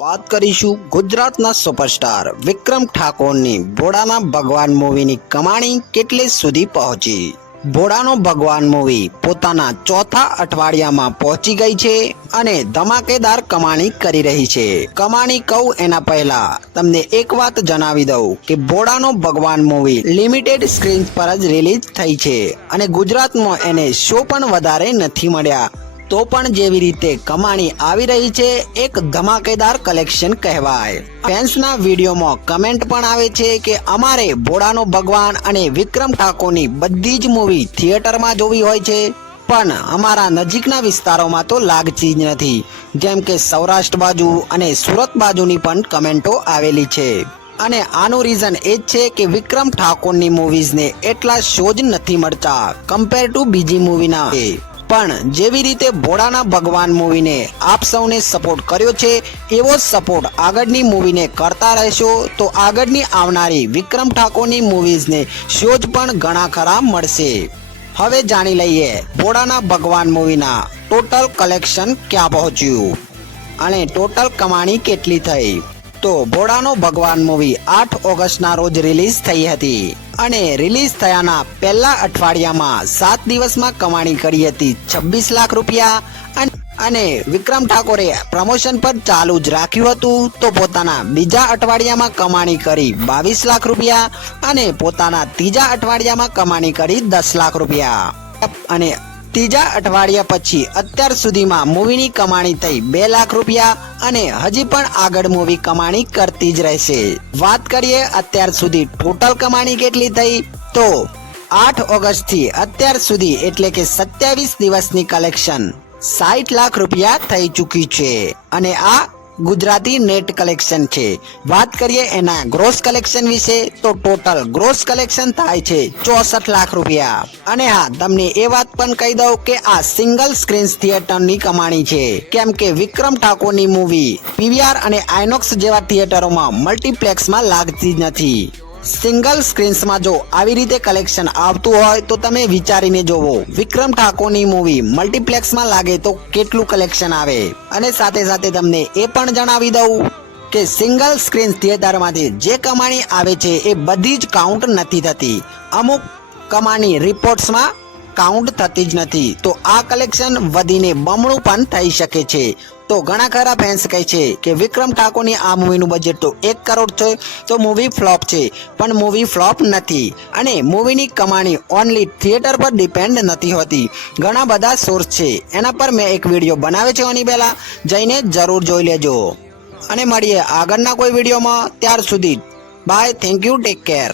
વાત કરીશું ગુજરાતના સુપરસ્ટાર વિક્રમ ઠાકોરની ભોળાના ભગવાન મૂવીની કમાણી કેટલે સુધી પહોંચી। ભોળાનો ભગવાન મૂવી પોતાના ચોથા અઠવાડિયામાં પહોંચી ગઈ છે અને ધમાકેદાર કમાણી કરી રહી છે। કમાણી કહું એના પહેલા તમને એક વાત જણાવી દઉં કે ભોળાનો ભગવાન મૂવી લિમિટેડ સ્ક્રીન પર જ રિલીઝ થઈ છે અને ગુજરાતમાં એને શો પણ વધારે નથી મળ્યા। તો પણ જેવી રીતે કમાણી આવી રહી છે એક ધમાકેદાર કલેક્શન કહેવાય। ફેન્સના વિડીયોમાં કમેન્ટ પણ આવે છે કે અમારે ભોળાનો ભગવાન અને વિક્રમ ઠાકોરની બધી જ મૂવી થિયેટરમાં જોવી હોય છે પણ અમારા નજીકના વિસ્તારોમાં તો લાગતી જ નથી, જેમ કે સૌરાષ્ટ્ર બાજુ અને સુરત બાજુની પણ કમેન્ટો આવેલી છે અને આનું રીઝન એ જ છે કે વિક્રમ ઠાકોરની મૂવીઝને એટલા શો જ નથી મળતા કમ્પેર ટુ બીજી મૂવીના। પણ જેવી રીતે ભોળાના ભગવાન મૂવીને આપ સૌને સપોર્ટ કર્યો છે એવો સપોર્ટ આગળની મૂવીને કરતા રહેશો તો આગળની આવનારી વિક્રમ ઠાકોરની મૂવીઝને શોજ પણ ઘણા ખરા મળશે। હવે જાણી લઈએ ભોળાના ભગવાન મૂવીના ટોટલ કલેક્શન ક્યાં પહોંચ્યું અને ટોટલ કમાણી કેટલી થઈ। તો ભોળાનો ભગવાન મૂવી 8 ઓગસ્ટના રોજ રિલીઝ થઈ હતી અને રિલીઝ થયાના પહેલા અઠવાડિયામાં 7 દિવસમાં કમાણી કરી હતી 26 લાખ રૂપિયા અને વિક્રમ ઠાકોરે પ્રમોશન પર ચાલુ જ રાખ્યું હતું તો પોતાના બીજા અઠવાડિયામાં કમાણી કરી 22 લાખ રૂપિયા અને પોતાના ત્રીજા અઠવાડિયામાં કમાણી કરી 10 લાખ રૂપિયા અને ત્રીજા અઠવાડિયા પછી અત્યાર સુધીમાં મૂવીની કમાણી થઈ 2 લાખ રૂપિયા અને હજી પણ આગળ મૂવી કમાણી કરતી જ રહેશે। વાત કરીએ અત્યાર સુધી ટોટલ કમાણી કેટલી થઈ તો 8 ઓગસ્ટ થી અત્યાર સુધી એટલે કે 27 દિવસની કલેક્શન 60 લાખ રૂપિયા થઈ ચૂકી છે અને આ ગુજરાતી નેટ કલેક્શન છે। વાત કરીએ એના ગ્રોસ કલેક્શન વિશે તો ટોટલ ગ્રોસ કલેક્શન થાય છે 64 લાખ રૂપિયા અને હા તમને એ વાત પણ કહી દઉં કે આ સિંગલ સ્ક્રીન થિયેટરની કમાણી છે, કેમ કે વિક્રમ ઠાકોરની મૂવી પીવીઆર અને આઇનોક્સ જેવા થિયેટરોમાં મલ્ટીપ્લેક્સમાં લાગતી નથી। સિંગલ સ્ક્રીન્સમાં જો આવી રીતે કલેક્શન આવતું હોય તો તમે વિચારીને જોવો વિક્રમ ઠાકોરની મૂવી મલ્ટીપ્લેક્સમાં લાગે તો કેટલું કલેક્શન આવે। અને સાથે સાથે તમને એ પણ જણાવી દઉં કે સિંગલ સ્ક્રીન થિયેટરમાંથી જે કમાણી આવે છે એ બધી જ કાઉન્ટ નથી થતી, અમુક કમાણી રિપોર્ટ્સમાં કાઉન્ટ થતી જ નથી, તો આ કલેક્શન વધીને બમણું પણ થઈ શકે છે। તો ઘણા ખરા ફેન્સ કહે છે કે વિક્રમ ઠાકોરની આ મૂવીનું બજેટ તો 1 કરોડ છે તો મૂવી ફ્લોપ છે, પણ મૂવી ફ્લોપ નથી અને મૂવીની કમાણી ઓનલી થિયેટર પર ડિપેન્ડ નથી હોતી, ઘણા બધા સોર્સ છે એના પર મેં એક વિડીયો બનાવ્યો છે આની પહેલા, જઈને જરૂર જોઈ લેજો અને મળીએ આગળના કોઈ વિડીયોમાં। ત્યાર સુધી bye, thank you, take care.